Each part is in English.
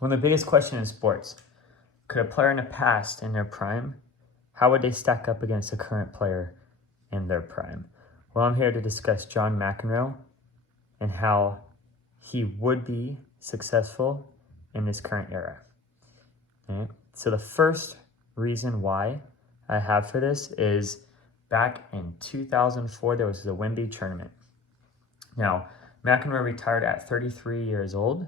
One of the biggest questions in sports, could a player in the past, in their prime, how would they stack up against a current player in their prime? Well, I'm here to discuss John McEnroe and how he would be successful in this current era. Okay? So the first reason why I have for this is back in 2004, there was the Wembley tournament. Now, McEnroe retired at 33 years old,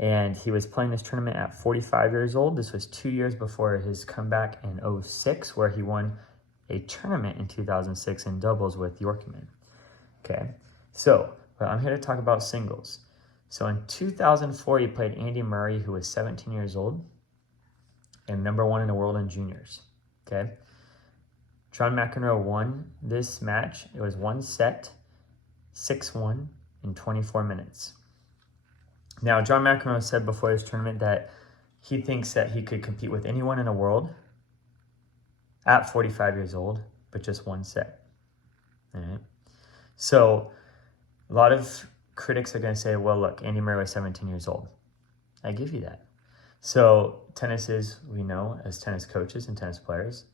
and he was playing this tournament at 45 years old. This was 2 years before his comeback in 2006, where he won a tournament in 2006 in doubles with Yorkman. Okay, so I'm here to talk about singles. So in 2004, he played Andy Murray, who was 17 years old and number one in the world in juniors. Okay, John McEnroe won this match. It was one set, 6-1 in 24 minutes. Now, John McEnroe said before this tournament that he thinks that he could compete with anyone in the world at 45 years old, but just one set. All right. So a lot of critics are going to say, well, look, Andy Murray was 17 years old. I give you that. So tennis is, we know as tennis coaches and tennis players,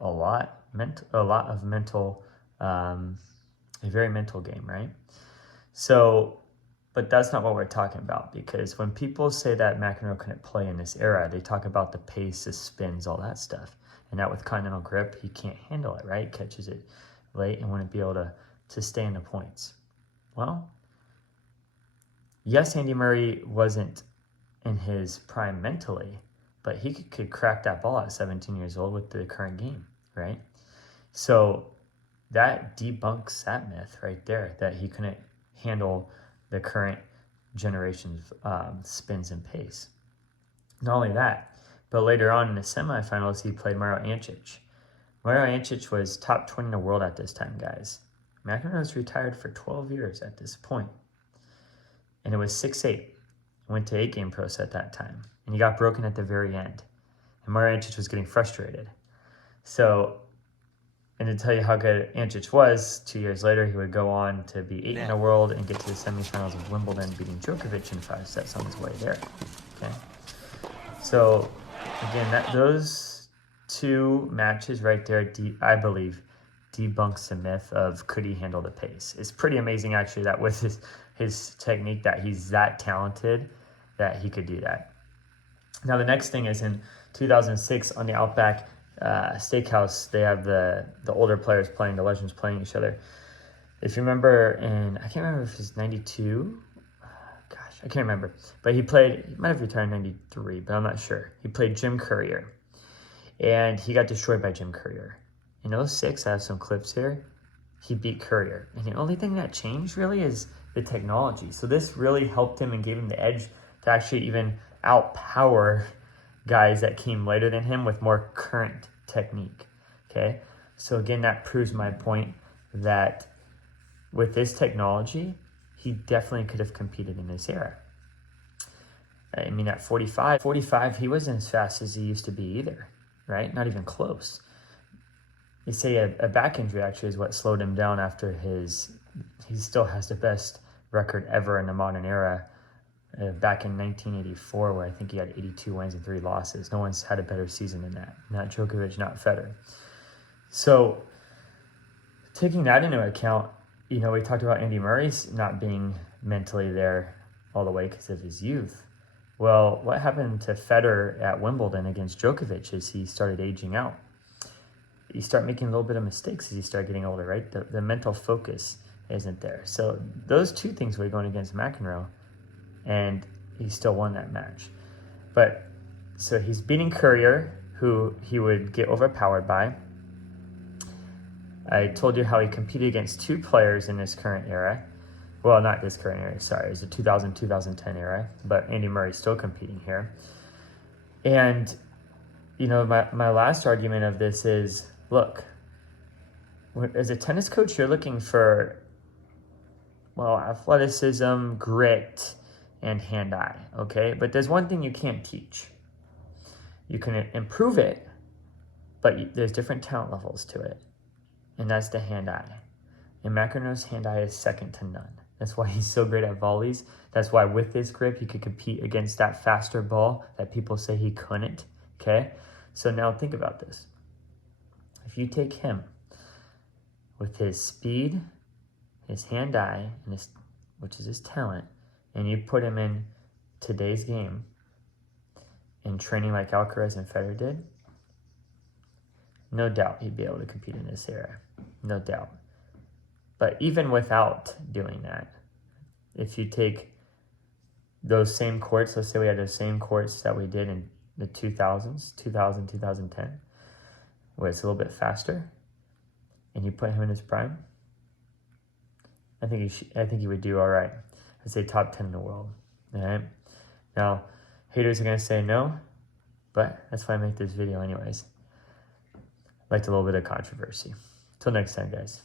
a very mental game, right? So, but that's not what we're talking about, because when people say that McEnroe couldn't play in this era, they talk about the pace, the spins, all that stuff. And that with continental grip, he can't handle it, right? Catches it late and wouldn't be able to stay in the points. Well, yes, Andy Murray wasn't in his prime mentally, but he could crack that ball at 17 years old with the current game, right? So that debunks that myth right there, that he couldn't handle the current generation's spins and pace. Not only that, but later on in the semifinals, he played Mario Ancic. Mario Ancic was top 20 in the world at this time, guys. McEnroe was retired for 12 years at this point. And it was 6-8. Went to 8-game pro set that time. And he got broken at the very end. And Mario Ancic was getting frustrated. So, and to tell you how good Ancic was, 2 years later, he would go on to be 8th in the world and get to the semifinals of Wimbledon, beating Djokovic in 5 sets on his way there. Okay. So, again, those two matches right there, I believe, debunks the myth of could he handle the pace. It's pretty amazing, actually, that with his technique, that he's that talented that he could do that. Now, the next thing is in 2006 on the Outback Steakhouse, they have the older players playing, the legends playing each other. If you remember, I can't remember if it was 92. Gosh, I can't remember. But he might have retired in 93, but I'm not sure. He played Jim Courier, and he got destroyed by Jim Courier. In 2006, I have some clips here. He beat Courier. And the only thing that changed really is the technology. So this really helped him and gave him the edge to actually even outpower guys that came later than him with more current technique. Okay? So again, that proves my point that with this technology, he definitely could have competed in this era. I mean, at 45, he wasn't as fast as he used to be either, right? Not even close. They say a back injury actually is what slowed him down after he still has the best record ever in the modern era back in 1984, where I think he had 82 wins and 3 losses. No one's had a better season than that. Not Djokovic, not Federer. So taking that into account, we talked about Andy Murray's not being mentally there all the way because of his youth. Well, what happened to Federer at Wimbledon against Djokovic is he started aging out. You start making a little bit of mistakes as you start getting older, right? The mental focus isn't there. So those two things were going against McEnroe, and he still won that match. But so he's beating Courier, who he would get overpowered by. I told you how he competed against 2 players in this current era. Well, not this current era, sorry. It was the 2000-2010 era, but Andy Murray's still competing here. And, my last argument of this is, look, as a tennis coach, you're looking for, athleticism, grit, and hand-eye, okay? But there's one thing you can't teach. You can improve it, but there's different talent levels to it, and that's the hand-eye. And McEnroe's hand-eye is second to none. That's why he's so great at volleys. That's why with his grip, he could compete against that faster ball that people say he couldn't, okay? So now think about this. If you take him with his speed, his hand-eye, and which is his talent, and you put him in today's game in training like Alcaraz and Federer did, no doubt he'd be able to compete in this era. No doubt. But even without doing that, if you take those same courts, let's say we had those same courts that we did in the 2000s, 2010, where it's a little bit faster, and you put him in his prime, I think he would do all right. I'd say top 10 in the world. All right. Now, haters are gonna say no, but that's why I make this video anyways. I liked a little bit of controversy. Till next time, guys.